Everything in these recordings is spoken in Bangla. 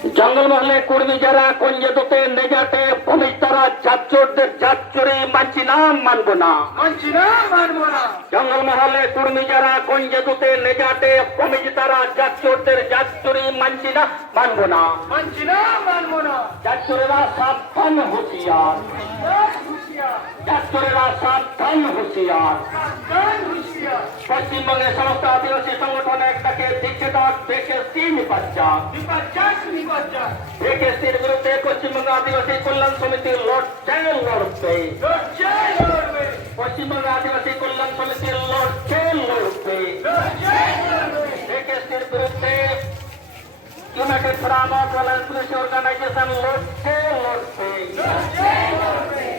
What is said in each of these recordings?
জঙ্গল মহলে কর্মী যারা কঞ্জে দোতে নেজাটে ভূমি তারা যাচ্চরদের যাচ্চরি মানছি না মানবো না। মানছি না মানবো না। জঙ্গল মহলে কর্মী যারা কঞ্জে দোতে নেজাটে ভূমি তারা যাচ্চরদের যাচ্চরি মানছি না মানবো না। মানছি না মানবো না। যাচ্চরেরা সাবধান হুঁশিয়ার। সাবধান হুঁশিয়ার। সাবধান হুঁশিয়ার। পশ্চিমবঙ্গের সমস্ত আদিবাসী সংগঠন একটাকে দিচ্ছে তার দেশের তিন বাচ্চা বিপর্যাস বিপর্যাস বিকেএসসির বিরুদ্ধে পশ্চিমবঙ্গ আদিবাসী কল্যাণ সমিতি লড়ছে লড়ছে লড়ছে লড়বে পশ্চিমবঙ্গ আদিবাসী কল্যাণ সমিতি লড়ছে লড়ছে লড়ছে লড়বে বিকেএসসির বিরুদ্ধে united forum of voluntary organisation লড়ছে লড়ছে লড়ছে লড়বে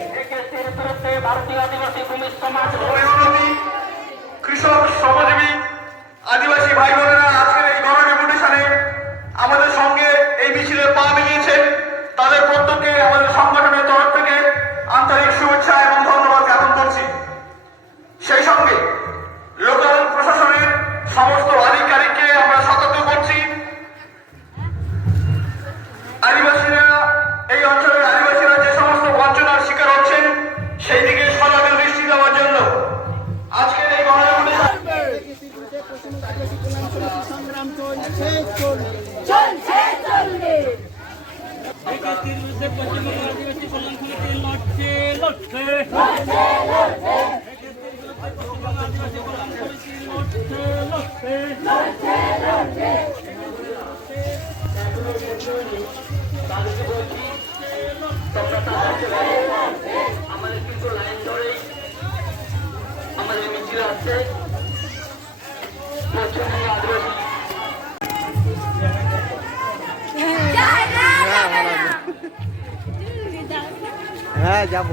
লড়ছে লড়ছে লাইন আমাদের মিছিল আছে যাবে না হ্যাঁ যাব।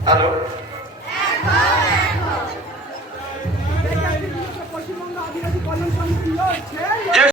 হ্যালো পশ্চিমবঙ্গ আদিবাসী কল্যাণ সমিতি রয়েছে